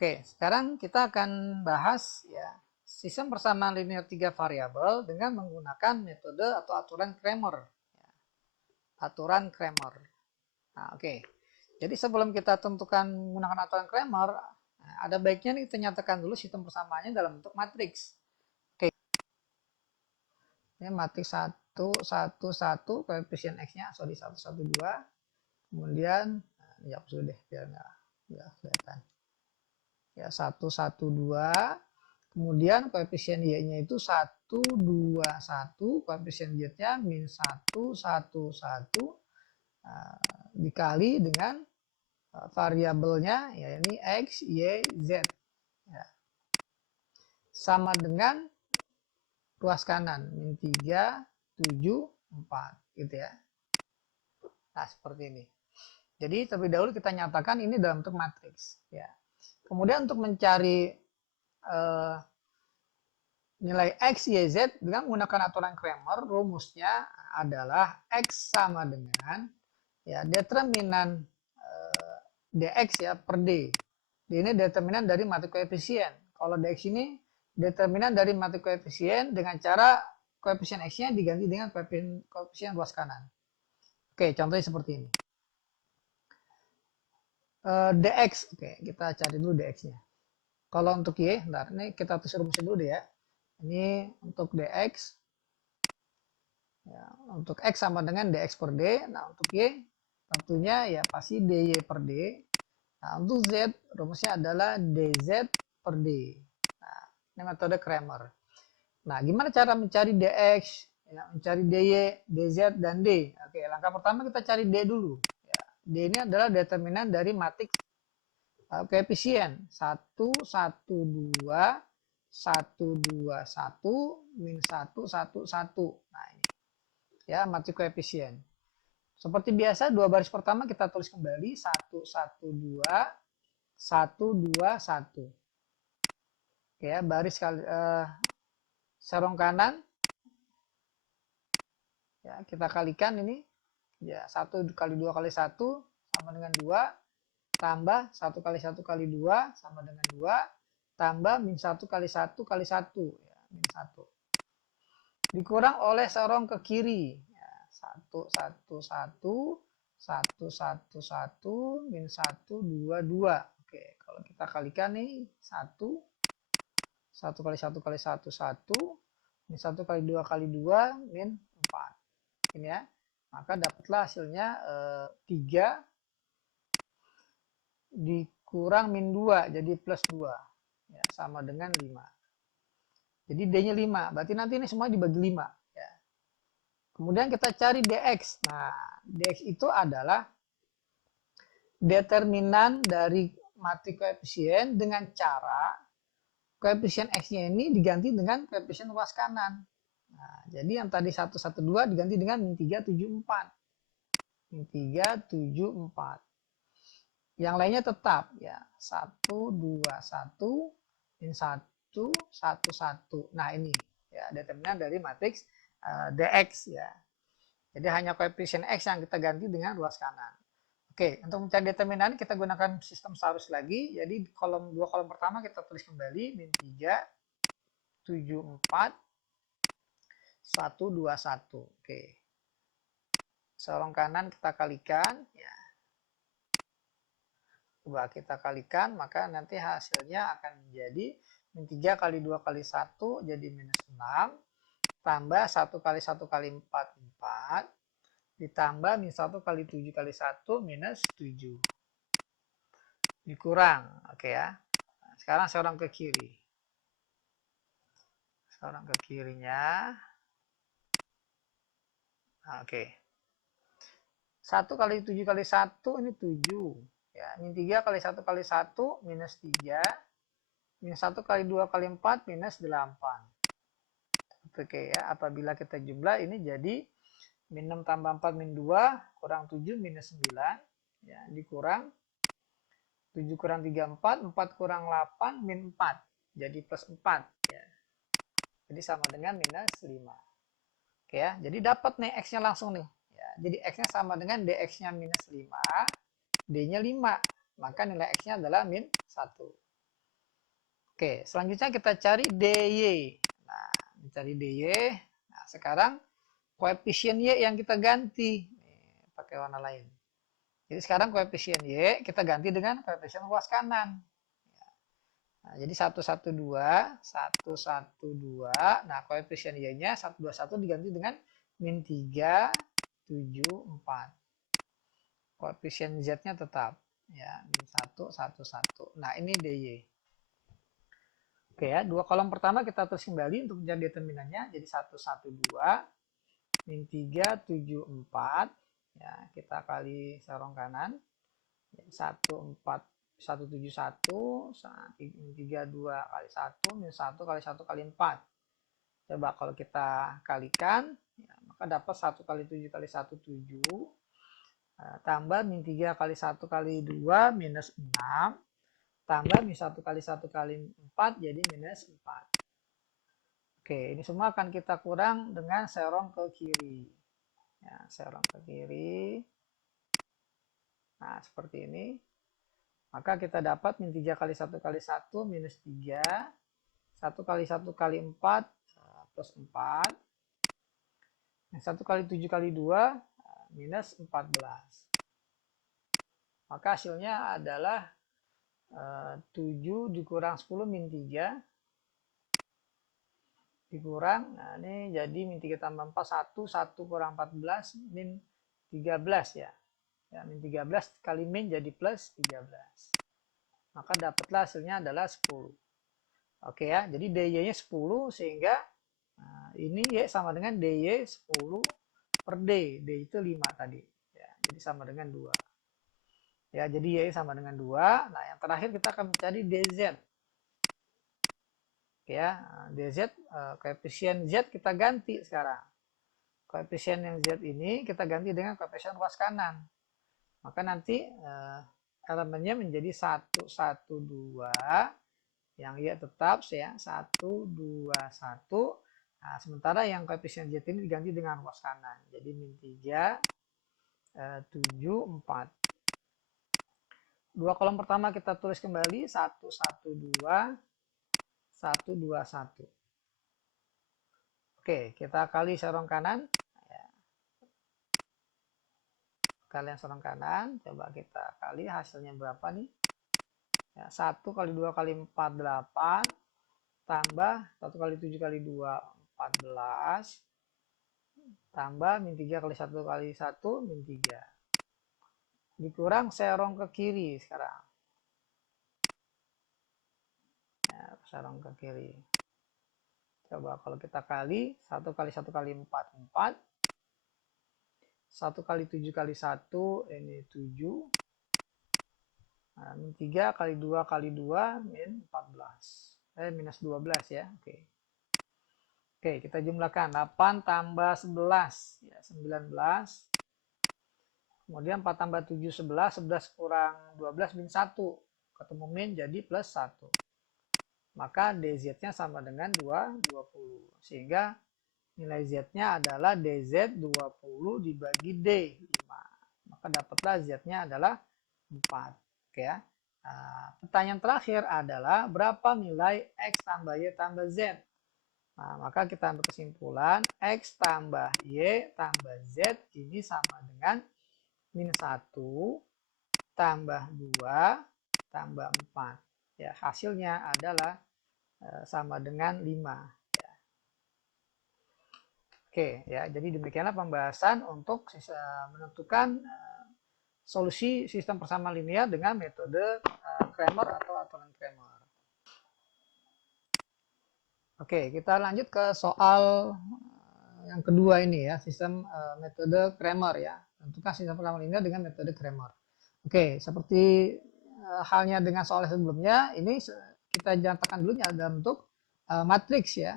Oke, sekarang kita akan bahas ya sistem persamaan linear 3 variabel dengan menggunakan metode atau aturan Cramer. Aturan Cramer. Nah, oke. Jadi sebelum kita tentukan menggunakan aturan Cramer, ada baiknya nih kita nyatakan dulu sistem persamaannya dalam bentuk matriks. Oke. Ini matriks 1, 1, 1, koefisien X-nya, 1, 1, 2. Kemudian, ini hapus dulu deh, biar nggak kelihatan. Ya, 1, 1, 2. Kemudian koefisien Y-nya itu 1, 2, 1. Koefisien Z-nya min 1, 1, 1. Dikali dengan variabelnya, ya ini X, Y, Z. Ya. Sama dengan ruas kanan, min 3, 7, 4. Gitu ya. Nah, seperti ini. Jadi, terlebih dahulu kita nyatakan ini dalam bentuk matriks. Ya. Kemudian untuk mencari nilai X, Y, Z dengan menggunakan aturan Cramer, rumusnya adalah X sama dengan ya determinan dx ya per d. D ini determinan dari matriks koefisien. Kalau dx ini determinan dari matriks koefisien dengan cara koefisien x-nya diganti dengan koefisien ruas kanan. Oke, contohnya seperti ini. Dx, oke, kita cari dulu dx-nya. Kalau untuk y, bentar, ini kita tulis rumusnya dulu deh ya. Ini untuk dx, ya, untuk x sama dengan dx per d. Nah, untuk y tentunya ya pasti dy per d. Nah, untuk z rumusnya adalah dz per d. Nah, ini metode Cramer. Nah, gimana cara mencari dx, ya, mencari dy, dz, dan d? Oke, langkah pertama kita cari d dulu. Ya, d ini adalah determinan dari matriks koefisien 1, 1, 2, 1, 2, 1, min 1, 1, 1. Nah, ini ya matriks koefisien. Seperti biasa, dua baris pertama kita tulis kembali 1, 1, 2, 1, 2, 1. Ya, baris serong kanan. Ya, kita kalikan ini. Ya, 1 kali 2 kali 1 sama dengan 2. Tambah 1 kali 1 kali 2 sama dengan 2. Tambah min 1 kali 1 kali 1. Ya, min 1. Dikurang oleh serong ke kiri. 1, 1, 1, 1, 1, 1, min 1, 2, 2. Oke, kalau kita kalikan nih, 1 kali 1 kali 1, 1, min 1 kali 2 kali 2, min 4. Ini ya, maka dapatlah hasilnya 3 dikurang min 2, jadi plus 2. Ya, sama dengan 5. Jadi D-nya 5, berarti nanti ini semua dibagi 5. Kemudian kita cari dx. Nah, dx itu adalah determinan dari matriks koefisien dengan cara koefisien x-nya ini diganti dengan koefisien ruas kanan. Nah, jadi yang tadi 1, 1, 2 diganti dengan min 3, 7, 4. Min 3, 7, 4. Yang lainnya tetap ya. 1, 2, 1, min 1, 1, 1. Nah, ini ya determinan dari matriks dx ya. Jadi hanya koefisien x yang kita ganti dengan ruas kanan. Oke, untuk mencari determinan kita gunakan sistem Saurus lagi. Jadi kolom 2 kolom pertama kita tulis kembali min 3, 7, 4, 1, 2, 1. Oke. Serong kanan kita kalikan ya. Coba kita kalikan, maka nanti hasilnya akan menjadi min 3 kali 2 kali 1 jadi minus 6. Tambah 1 kali 1 kali 4, 4. Ditambah min 1 kali 7 kali 1, minus 7. Dikurang, oke ya. Nah, sekarang serong ke kiri. Serong ke kirinya. Nah, oke. 1 kali 7 kali 1, ini 7. Ya, min 3 kali 1 kali 1, minus 3. Min 1 kali 2 kali 4, minus 8. Oke ya, apabila kita jumlah ini jadi min 6 tambah 4 min 2 kurang 7 minus 9 ya, dikurang 7 kurang 3 4, 4 kurang 8 min 4 jadi plus 4 ya. Jadi sama dengan minus 5. Oke ya, jadi dapat nih x-nya langsung nih ya. Jadi x-nya sama dengan dx-nya minus 5, d-nya 5, maka nilai x-nya adalah min 1. Oke, selanjutnya kita cari DY. Nah, cari DY. Nah, sekarang koefisien Y yang kita ganti. Pakai warna lain. Jadi sekarang koefisien Y kita ganti dengan koefisien ruas kanan. Nah, jadi 112, 112. Nah, koefisien Y-nya 121 diganti dengan min 3, 7, 4. Koefisien Z-nya tetap. Ya, min 1, 1, 1. Nah, ini DY. Oke ya, dua kolom pertama kita tulis kembali untuk mencari determinannya. Jadi 112 min 3, 7, 4. Ya, kita kali serong kanan. 1, 4, 171, min 3, 2 kali 1, min 1 kali 1 kali 4. Coba kalau kita kalikan, ya, maka dapat 1 kali 7 kali 1, 7. Tambah min 3 kali 1 kali 2, minus 6. Tambah min 1 kali 1 kali 4 jadi minus 4. Oke, ini semua akan kita kurang dengan serong ke kiri. Ya, serong ke kiri. Nah, seperti ini. Maka kita dapat min 3 kali 1 kali 1 minus 3. 1 kali 1 kali 4 plus 4. 1 kali 7 kali 2 minus 14. Maka hasilnya adalah 7 dikurang 10 min 3 dikurang, nah ini jadi min 3 tambah 4, 1 kurang 14 min 13 ya. Ya, min 13 kali min jadi plus 13. Maka dapatlah hasilnya adalah 10. Oke ya, jadi DY-nya 10 sehingga ini Y sama dengan DY 10 per D. D itu 5 tadi. Ya, jadi sama dengan 2. Ya, jadi Y sama dengan 2. Nah, yang terakhir kita akan mencari DZ. Oke ya, DZ, koefisien Z kita ganti sekarang. Koefisien yang Z ini kita ganti dengan koefisien ruas kanan. Maka nanti elemennya menjadi 1, 1, 2. Yang Y tetap ya, 1, 2, 1. Nah, sementara yang koefisien Z ini diganti dengan ruas kanan. Jadi min 3, 7, 4. Dua kolom pertama kita tulis kembali 1, 1, 2, 1, 2, 1. Oke, kita kali serong kanan. Kalian serong kanan, coba kita kali hasilnya berapa nih? Ya, 1 kali 2 kali 4, 8. Tambah 1 kali 7 kali 2, 14. Tambah min 3 kali 1 kali 1, min 3. Dikurang serong ke kiri sekarang. Ya, serong ke kiri. Coba kalau kita kali 1 kali 1 kali 4, 4. 1 kali 7 kali 1 ini 7. Nah, min 3 kali 2 kali 2 min 14. Minus 12 ya. Oke. Oke, kita jumlahkan 8 tambah 11 ya 19. Kemudian 4 tambah 7, 11. 11 kurang 12 min 1. Ketemu min jadi plus 1. Maka DZ-nya sama dengan 2, 20. Sehingga nilai Z-nya adalah DZ 20 dibagi D, 5. Maka dapatlah Z-nya adalah 4. Oke ya. Nah, pertanyaan terakhir adalah berapa nilai X tambah Y tambah Z? Nah, maka kita ambil kesimpulan X tambah Y tambah Z ini sama dengan min 1 tambah 2 tambah 4. Ya, hasilnya adalah sama dengan 5. Ya. Oke, ya, jadi demikianlah pembahasan untuk menentukan solusi sistem persamaan linear dengan metode Cramer atau aturan Cramer. Oke, kita lanjut ke soal yang kedua ini ya, sistem metode Cramer ya. Tentukan sistem persamaan linear dengan metode Cramer. Oke, seperti halnya dengan soal sebelumnya, ini kita nyatakan dulu dalam bentuk matriks ya.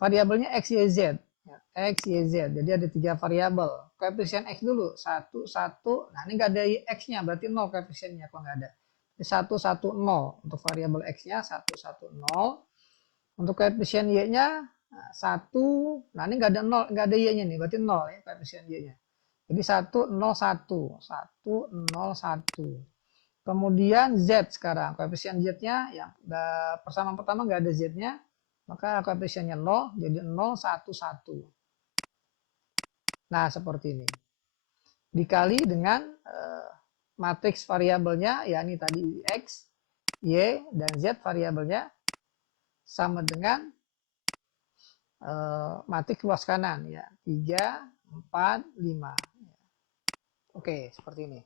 Variabelnya X, Y, Z. Ya, X, Y, Z. Jadi ada 3 variabel. Koefisien X dulu. 1, 1. Nah, ini nggak ada X-nya, berarti 0 koefisiennya kalau nggak ada. 1, 1, 0. Untuk variabel X-nya 1, 1, 0. Untuk koefisien Y-nya 1. Nah, ini nggak ada 0, nggak ada Y-nya nih, berarti 0 ya koefisien Y-nya. Jadi 1, 0, 1. 1, 0, 1. Kemudian Z sekarang, koefisien Z-nya yang persamaan pertama nggak ada Z-nya, maka koefisiennya 0, jadi 0, 1, 1. Nah, seperti ini. Dikali dengan matriks variabelnya, yakni tadi X, Y, dan Z variabelnya sama dengan matriks luas kanan, ya 3, 4, 5. Oke, seperti ini.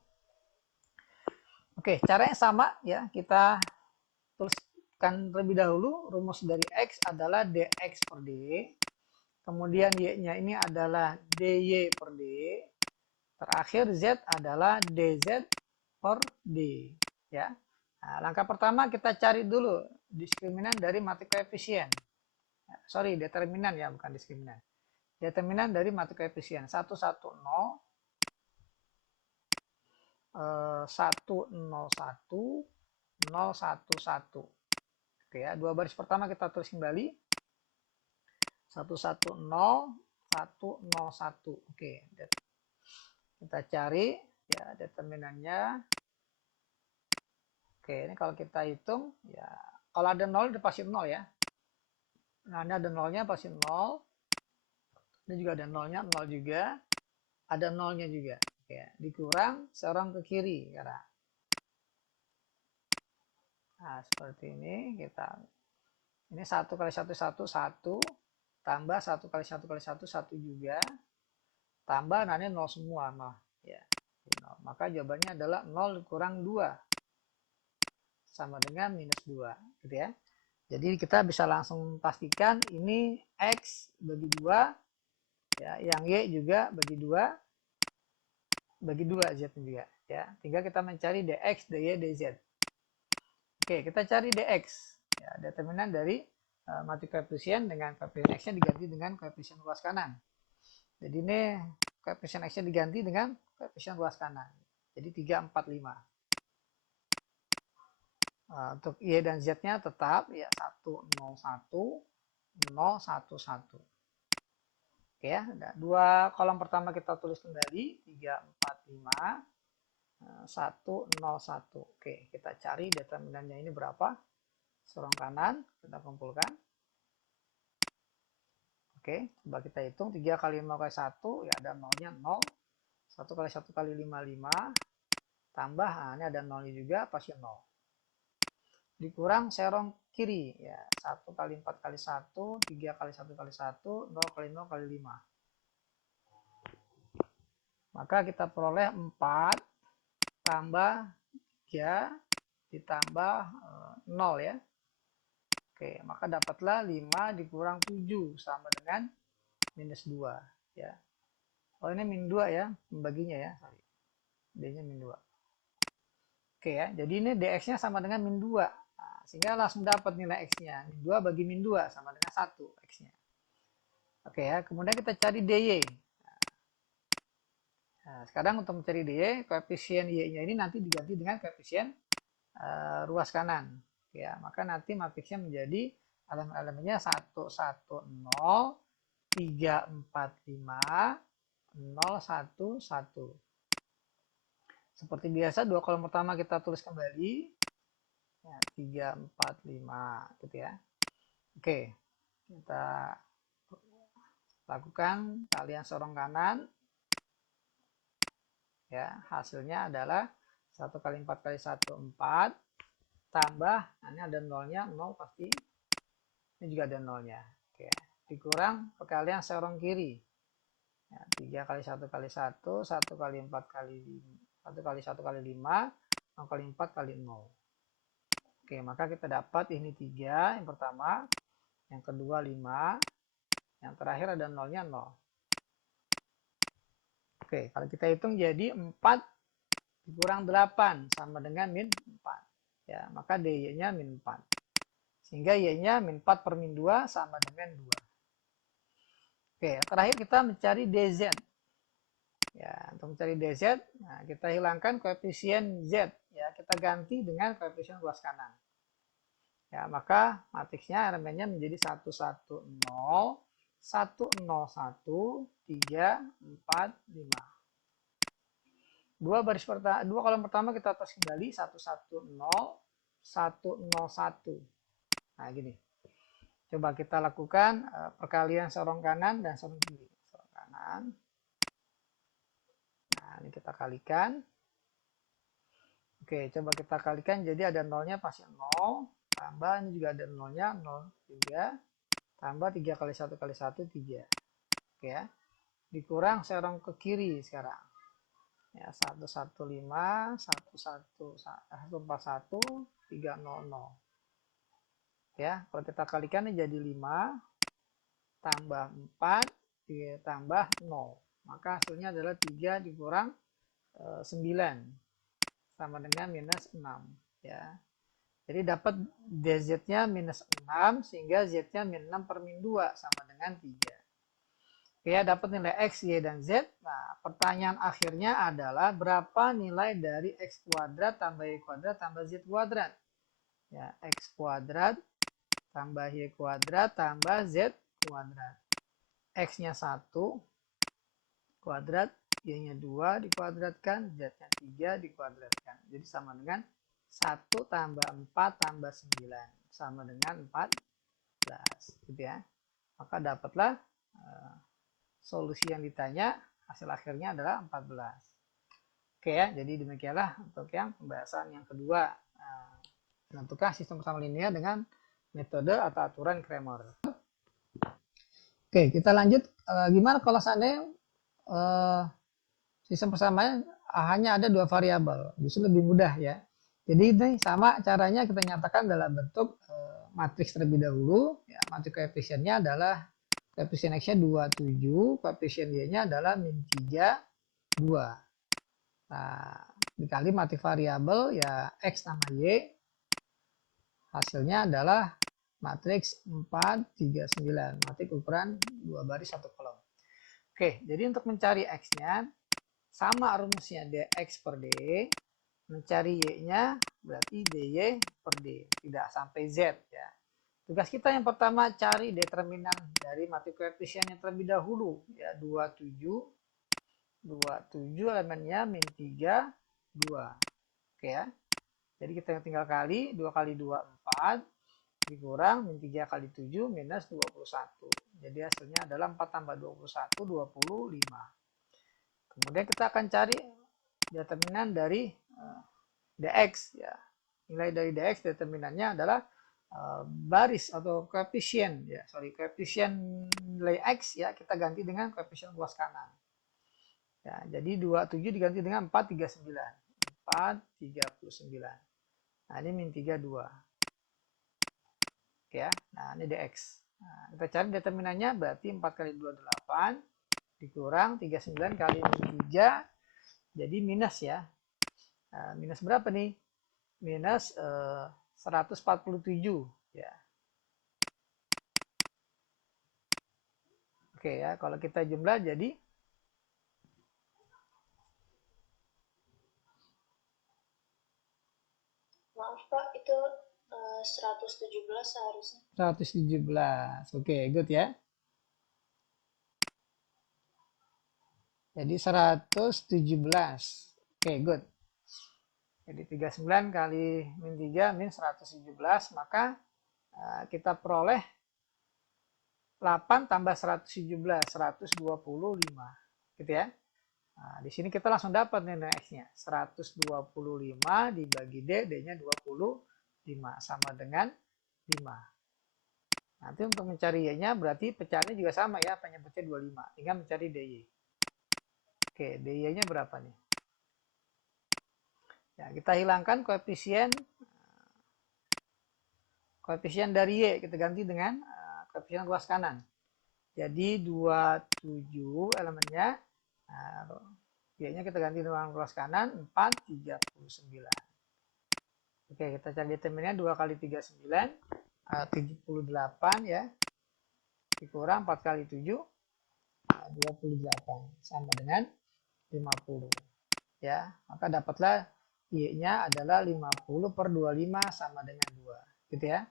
Oke, caranya sama ya, kita tuliskan terlebih dahulu. Rumus dari X adalah dx per d, kemudian Y-nya ini adalah dy per d, terakhir Z adalah dz per d. Ya. Nah, langkah pertama kita cari dulu diskriminan dari matriks koefisien. Sorry, determinan ya, bukan diskriminan. Determinan dari matriks koefisien 1, 1, 0, 1, 0, 1, 0, 1, 1. Oke ya, dua baris pertama kita tulis kembali. 1, 1, 0, 1, 0, 1. Oke, kita cari ya determinannya. Oke, ini kalau kita hitung ya, kalau ada 0 itu pasti 0 ya. Nah, ini ada 0-nya pasti 0. Ini juga ada 0-nya, 0 juga. Ada 0-nya juga. Oke, dikurang seorang ke kiri karena. Nah, seperti ini kita. Ini 1 kali 1, 1, 1. Tambah 1 kali 1 kali 1, 1 juga. Tambah, nah ini 0 semua. Nah, ya. 0. Maka jawabannya adalah 0 kurang 2. Sama dengan minus 2. Gitu ya. Jadi kita bisa langsung pastikan ini X bagi 2. Ya, yang Y juga bagi 2. Bagi 2 Z juga. Ya. Tinggal kita mencari dx, dy, dz. Oke, kita cari dx. Ya, determinan dari matriks koefisien dengan koefisien X-nya diganti dengan koefisien luas kanan. Jadi ini koefisien X-nya diganti dengan koefisien luas kanan. Jadi 3, 4, 5. Untuk Y dan Z-nya tetap ya 1, 0, 1, 0, 1, 1. Oke ya, nah, dua kolom pertama kita tulis kembali 3, 4, 5, 1, 0, 1. Oke, kita cari determinannya ini berapa. Sorong kanan, kita kumpulkan. Oke, coba kita hitung 3 kali 0 kali 1, ya ada 0-nya 0. 1 kali 1 kali 5, 5. Tambah, nah ini ada 0-nya juga, pasti 0. Dikurang serong kiri, ya 1 kali 4 kali 1, 3 kali 1 kali 1, 0 kali 0 kali 5. Maka kita peroleh 4 tambah 3 ditambah 0 ya. Oke, maka dapatlah 5 dikurang 7 sama dengan minus 2 ya. Oh ini min 2 ya, membaginya ya. Sorry. D-nya min 2. Oke ya, jadi ini dx-nya sama dengan min 2. Nah, sehingga langsung dapat nilai x-nya. Min 2 bagi min 2 sama dengan 1 x-nya. Oke ya, kemudian kita cari dy. Nah, sekarang untuk mencari dy, koefisien y-nya ini nanti diganti dengan koefisien ruas kanan. Ya, maka nanti matriksnya menjadi elemen-elemennya 1, 1, 0, 3, 4, 5, 0, 1, 1. Seperti biasa, dua kolom pertama kita tulis kembali. Ya, 3, 4, 5. Gitu ya. Oke, kita lakukan kalian sorong kanan. Ya, hasilnya adalah 1 kali 4 kali 1, 4. Tambah, nah ini ada 0-nya, 0 pasti. Ini juga ada 0-nya. Oke. Dikurang perkalian sorong kiri. Ya, 3 kali 1 kali 1, 1 kali 4 kali 5, 1 kali 1 kali 5, 0 kali 4 kali 0. Oke, maka kita dapat ini 3 yang pertama, yang kedua 5, yang terakhir ada 0-nya 0. Oke, kalau kita hitung jadi 4 dikurang 8 sama dengan min 4. Ya, maka dy-nya min 4. Sehingga y-nya min 4 per min 2 sama dengan 2. Oke, terakhir kita mencari dz. Ya, untuk mencari dz, nah kita hilangkan koefisien z. Ya, kita ganti dengan koefisien luas kanan. Ya, maka matriksnya elemennya menjadi 1, 1, 0, 1, 0, 1, 3, 4, 5. Dua kolom pertama kita tes kembali 110 101. Nah, gini. Coba kita lakukan perkalian sorong kanan dan sorong kiri. Sorong kanan. Nah, ini kita kalikan. Oke, coba kita kalikan. Jadi ada nolnya pasti 0. Tambah ini juga ada nolnya 0, 3. Tambah 3 kali 1 kali 1, 3. Oke ya. Dikurang sorong ke kiri sekarang. Ya, 115, 141, 300. Ya, kalau kita kalikan ini jadi 5 tambah 4 tambah 0. Maka hasilnya adalah 3 dikurang 9 sama dengan minus 6 ya. Jadi dapat dz-nya minus 6 sehingga z-nya min 6 per min 2 sama dengan 3. Oke ya, dapat nilai x, y, dan z. Nah, pertanyaan akhirnya adalah berapa nilai dari x kuadrat tambah y kuadrat tambah z kuadrat. Ya, x kuadrat tambah y kuadrat tambah z kuadrat. X-nya 1 kuadrat, y-nya 2 dikuadratkan, z-nya 3 dikuadratkan. Jadi sama dengan 1 tambah 4 tambah 9 sama dengan 14. Gitu ya. Maka dapatlah solusi yang ditanya, hasil akhirnya adalah 14. Oke ya, jadi demikianlah untuk yang pembahasan yang kedua. Menentukan sistem persamaan linear dengan metode atau aturan Cramer. Oke, kita lanjut. Gimana kalau seandainya sistem persamaan hanya ada 2 variabel? Justru lebih mudah ya. Jadi ini sama caranya kita nyatakan dalam bentuk matriks terlebih dahulu. Ya, matriks koefisiennya adalah koefisien X-nya 27, koefisien Y-nya adalah min 3, 2. Nah, dikali matriks variabel ya X sama Y. Hasilnya adalah matriks 4, 3, 9. Matriks ukuran 2 baris 1 kolom. Oke, jadi untuk mencari X-nya, sama rumusnya dx per d. Mencari Y-nya berarti dy per d. Tidak sampai Z ya. Tugas kita yang pertama cari determinan dari matriks koefisien yang terlebih dahulu. Ya, 27. 27 elemennya min 3, 2. Oke ya. Jadi kita tinggal kali, 2 kali 2, 4. Dikurang min 3 kali 7 minus 21. Jadi hasilnya adalah 4 tambah 21, 25. Kemudian kita akan cari determinan dari dx ya. Nilai dari dx determinannya adalah baris atau koefisien ya. Koefisien nilai x ya kita ganti dengan koefisien luas kanan. Ya, jadi 27 diganti dengan 439. 439. Nah, ini min 32. Oke ya. Nah, ini dx. Nah, kita cari determinannya berarti 4 kali 2 8 dikurang 39 kali min 3 jadi minus ya. Minus berapa nih? Minus 147 ya. Oke ya, kalau kita jumlah jadi maaf Pak, itu 117 seharusnya. 117. Oke, good ya. Jadi 117. Oke, good. Jadi 39 kali min 3 min 117, maka kita peroleh 8 tambah 117, 125. Gitu ya. Nah, di sini kita langsung dapat nilai X-nya. 125 dibagi D, D-nya 25 sama dengan 5. Nanti untuk mencari Y-nya berarti pecahannya juga sama ya, penyebutnya 25. Tinggal mencari DY. Oke, DY-nya berapa nih? Ya, kita hilangkan koefisien dari Y, kita ganti dengan koefisien luas kanan. Jadi 27 elemennya, Y-nya kita ganti dengan luas kanan, 4, 39. Oke, kita cari determinannya 2 kali 39, 78 ya. Dikurang 4 kali 7, 28. Sama dengan 50. Ya, maka dapatlah Y-nya adalah 50 per 25 sama dengan 2. Gitu ya.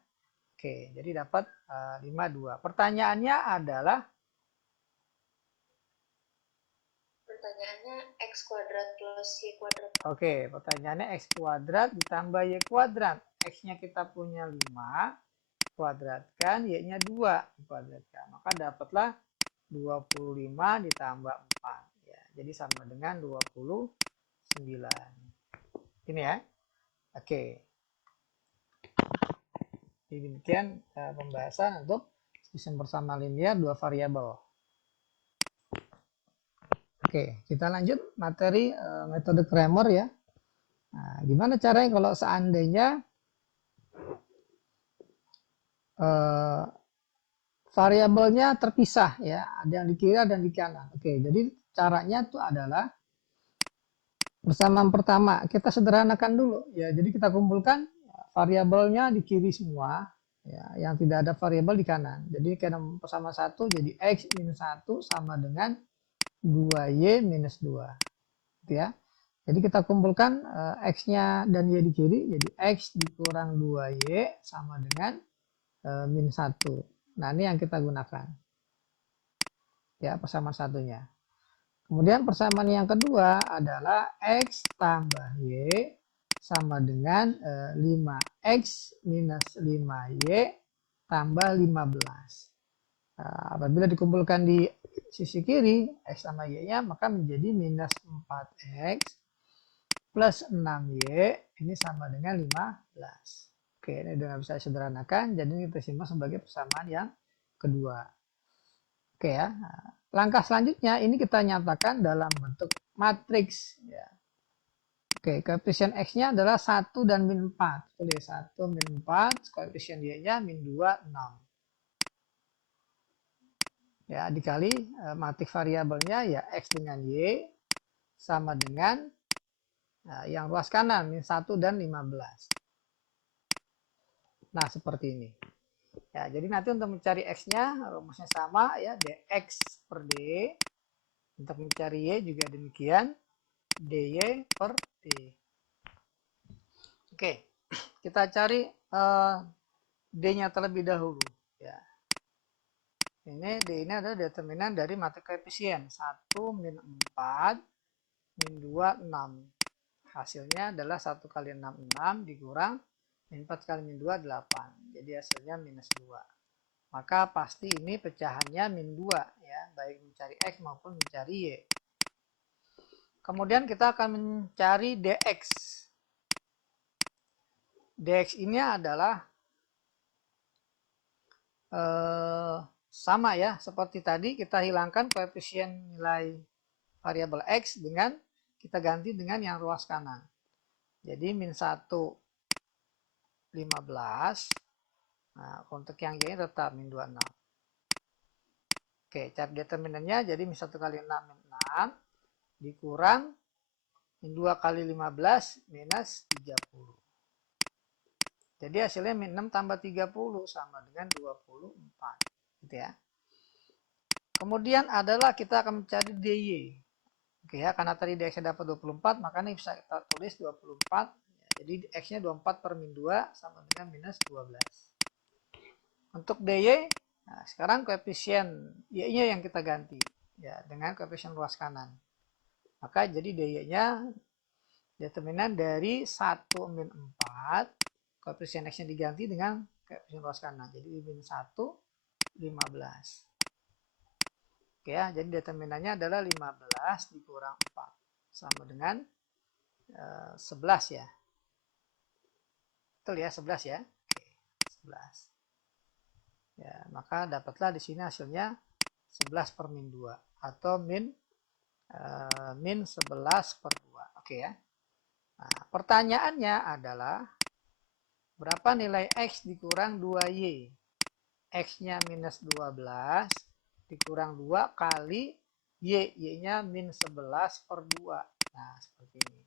Oke, jadi dapat 52. Pertanyaannya adalah pertanyaannya x kuadrat plus y kuadrat. Oke, pertanyaannya x kuadrat ditambah y kuadrat. X-nya kita punya 5, kuadratkan, y-nya 2, kuadratkan. Maka dapatlah 25 ditambah 4. Ya, jadi sama dengan 29. Ini ya. Oke. Demikian pembahasan untuk distribusi bersama linear dua variabel. Oke, kita lanjut materi metode Cramer ya. Nah, gimana caranya kalau seandainya variabelnya terpisah ya, ada yang di kiri dan di kanan. Oke, jadi caranya itu adalah persamaan pertama kita sederhanakan dulu ya. Jadi kita kumpulkan variabelnya di kiri semua ya, yang tidak ada variabel di kanan. Jadi karena persamaan 1 jadi x minus 1 sama dengan 2y minus 2 gitu ya. Jadi kita kumpulkan x-nya dan y di kiri, jadi x dikurang 2y sama dengan min 1. Nah, ini yang kita gunakan. Ya, persamaan satunya. Kemudian persamaan yang kedua adalah x tambah y sama dengan 5x minus 5y tambah 15. Nah, apabila dikumpulkan di sisi kiri, x sama y-nya, maka menjadi minus 4x plus 6y, ini sama dengan 15. Oke, ini sudah bisa sederhanakan, jadi kita simak sebagai persamaan yang kedua. Oke ya, langkah selanjutnya ini kita nyatakan dalam bentuk matriks. Ya. Oke, koefisien x-nya adalah 1 dan min 4. Tulis 1 min 4, koefisien y-nya min 2, 6. Ya, dikali matriks variabelnya ya x dengan y sama dengan yang ruas kanan min 1 dan 15. Nah, seperti ini. Ya, jadi nanti untuk mencari x-nya rumusnya sama ya, dx per d. Untuk mencari y juga demikian, dy per d. Oke, kita cari d-nya terlebih dahulu ya. Ini d ini adalah determinan dari matriks koefisien 1 min 4 min 2 6. Hasilnya adalah 1 kali 6 6 dikurang min 4 kali min 2 8. Jadi hasilnya minus 2. Maka pasti ini pecahannya min 2 ya, baik mencari x maupun mencari y. Kemudian kita akan mencari dx. Dx ini adalah sama ya, seperti tadi kita hilangkan koefisien nilai variabel x dengan kita ganti dengan yang ruas kanan. Jadi min 1 15. Nah, untuk yang y tetap min 2 6. Oke, cari determinannya jadi min 1 kali 6 min 6 dikurang min 2 kali 15 minus 30. Jadi hasilnya min 6 tambah 30 sama dengan 24. Gitu ya. Kemudian adalah kita akan mencari dy. Oke ya, karena tadi dx-nya dapat 24, makanya bisa kita tulis 24. Jadi x-nya 24 per min 2 sama dengan minus 12. Untuk dy, nah sekarang koefisien y-nya yang kita ganti ya dengan koefisien ruas kanan. Maka jadi dy-nya determinan dari 1 min 4, koefisien x-nya diganti dengan koefisien ruas kanan. Jadi min 1 15. Oke ya, jadi determinannya adalah 15 dikurang 4 sama dengan 11 ya. Betul ya, 11 ya. Oke, 11. Ya, maka dapatlah di sini hasilnya 11 per min 2 atau min 11 per 2. Oke ya. Nah, pertanyaannya adalah berapa nilai x dikurang 2y? X-nya minus 12 dikurang 2 kali y, y-nya min 11 per 2. Nah, seperti ini.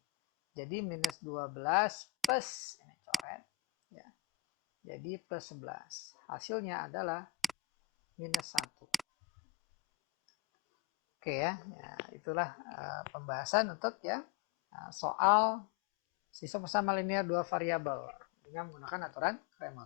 Jadi minus 12 plus, ini coret, ya. Jadi plus 11. Hasilnya adalah minus 1. Oke ya, itulah pembahasan untuk ya soal sistem bersama linear dua variabel dengan menggunakan aturan Cramer.